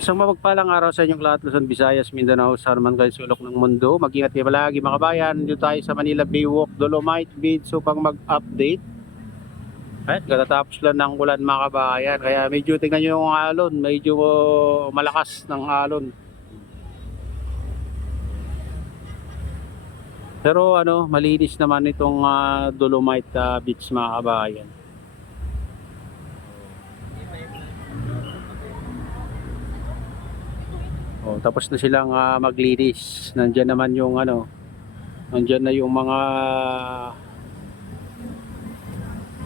Isang mapagpalang araw sa inyong lahat, Luzon, Visayas, Mindanao, saan man kayo sulok ng mundo. Mag-ingat kayo palagi mga kabayan. Dito tayo sa Manila Baywalk, Dolomite Beach upang mag-update. At katatapos lang ng ulan mga kabayan. Kaya medyo tingnan nyo yung alon. Medyo malakas ng alon. Pero ano, malinis naman itong Dolomite Beach mga kabayan. Oh, tapos na silang maglinis. Nandiyan naman yung ano, nandiyan na yung mga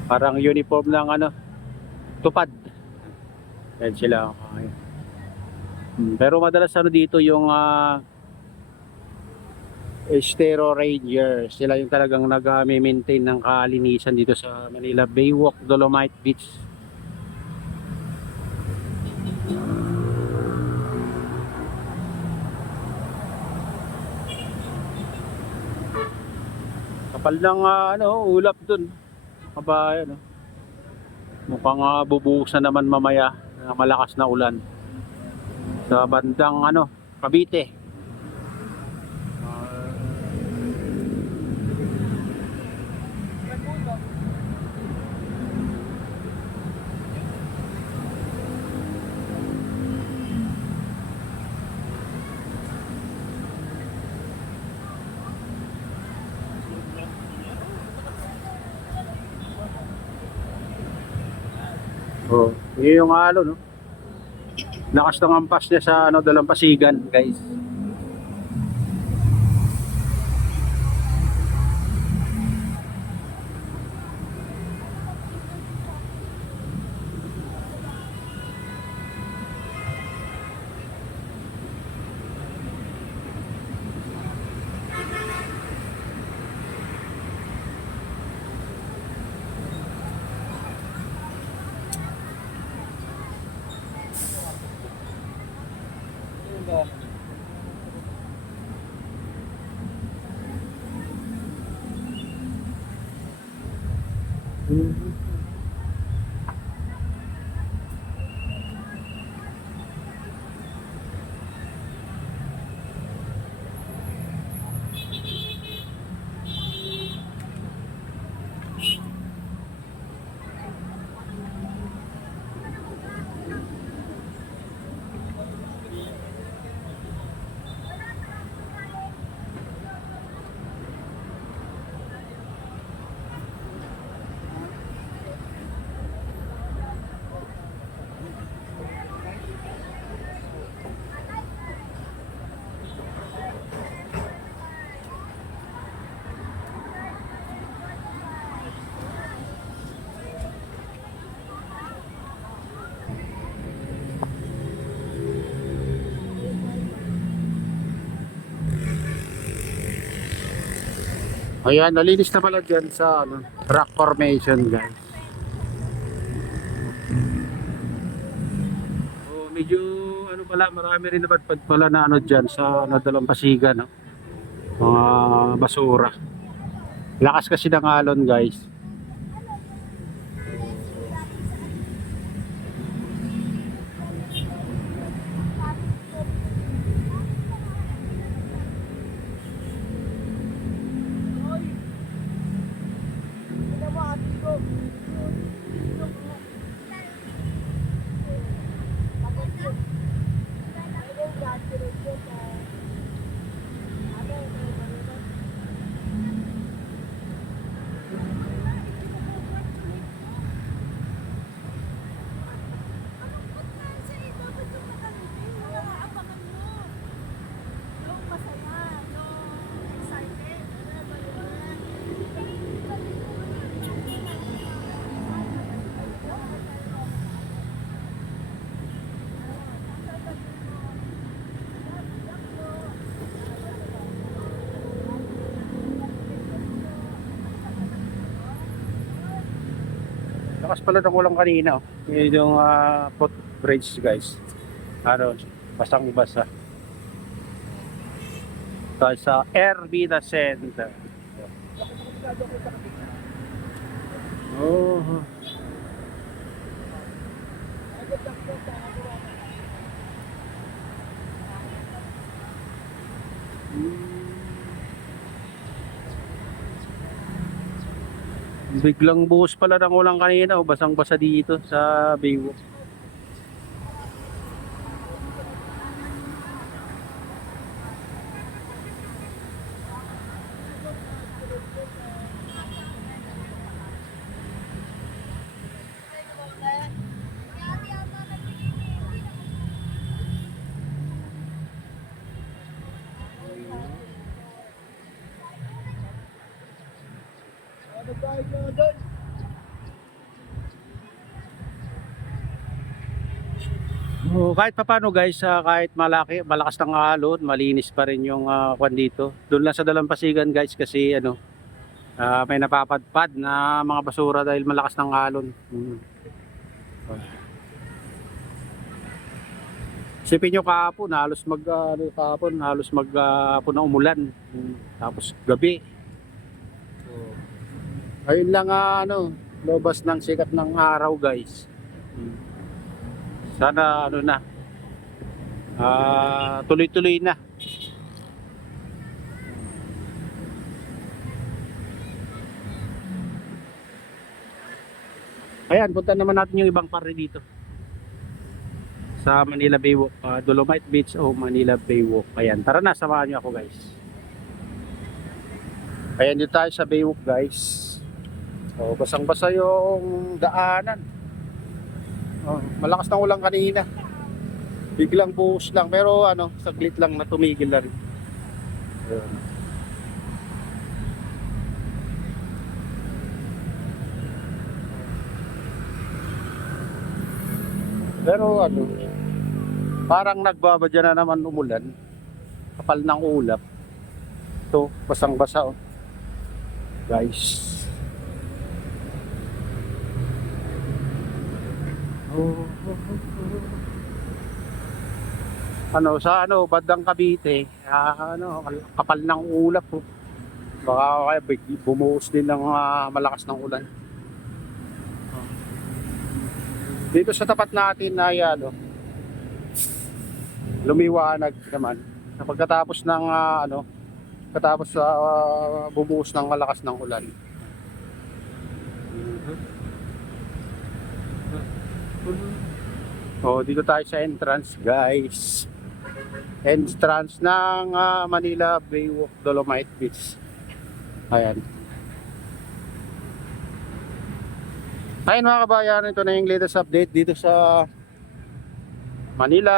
parang uniform ng ano, tupad. Yan sila. Okay. Pero madalas ano dito yung Estero Rangers. Sila yung talagang nag-maintain ng kalinisan dito sa Manila Baywalk, Dolomite Beach. Kapal ng ano, ulap dun. Kabayan, no? Mukhang bubuhos na naman mamaya na malakas na ulan sa bandang ano, Cavite. Oh, yun yung halo, no? Lakas ng ampas niya sa ano, Dalampasigan, guys. Ayan, nalinis na pala dyan sa ano, rock formation, guys. Oh, medyo ano pala, marami rin napadpad pala na ano dyan sa ano, Dalampasigan, no? Mga basura. Lakas kasi ng alon, guys. Lakas pala ng ulang kanina, oh. Yun yung footbridge, guys. Ano, basang basa. Tayo sa Ermita Center. Oh. Biglang buhos pala ng ulan kanina, o basang-basa dito sa Baywalk. Oh, kahit papaano guys, kahit malakas ng alon, malinis pa rin yung kwan dito. Doon lang sa Dalampasigan guys kasi ano, may napapadpad na mga basura dahil malakas ng alon. Isipin nyo kahapon, halos mag hapon na umulan. Tapos gabi. Ayun lang lobas ng sikat ng araw guys. Sana ano na, tuloy-tuloy na. Ayan, punta naman natin yung ibang pare dito sa Manila Baywalk, Dolomite Beach o Manila Baywalk. Ayan, tara na, samahan nyo ako guys. Ayan, dito tayo sa Baywalk guys. So, basang-basa yung daanan. Malakas ng ulan kanina. Biglang buhos lang, pero saglit lang na tumigil na rin. Ayan. Pero parang nagbabadya na naman umulan. Kapal ng ulap. Ito, basang-basa guys. Sa bandang Cavite, kapal ng ulap baka kaya bumuhos din ng malakas ng ulan. Dito sa tapat natin ay lumiwanag naman na pagkatapos ng bumuhos ng malakas ng ulan. Dito tayo sa entrance guys. Entrance ng Manila Baywalk, Dolomite Beach. Ayan. Ayun mga kabayan, ito na yung latest update dito sa Manila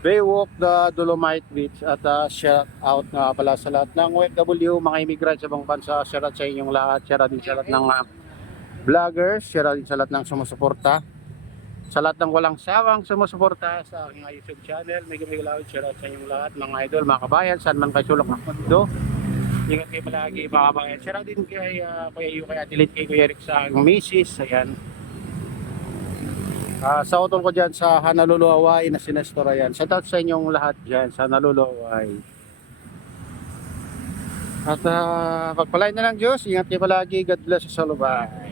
Baywalk, the Dolomite Beach. At shout out nga pala sa lahat ng OFW, mga immigrant sa ibang bansa. Shout out sa inyong lahat. Shout out din sa lahat ng vloggers. Shout out din sa lahat ng sumusuporta. Sa lahat ng walang sawang sumusuporta sa aking YouTube channel. May gumigalaw. Shout out sa inyong lahat mga idol, mga kabayan. Saan man kayo sulok ng mundo. Ingat kayo palagi mga kabayan. Shout out din kay Kuya Yu, kay Atilit, kay Kuya Eric sa aking misis. Ayan. Sa utol ko dyan sa Honolulu, Hawaii na sinestor. Ayan. Shout out sa inyong lahat dyan sa Honolulu, Hawaii. At pagpalain na ng Diyos. Ingat kayo palagi. God bless sa lubay.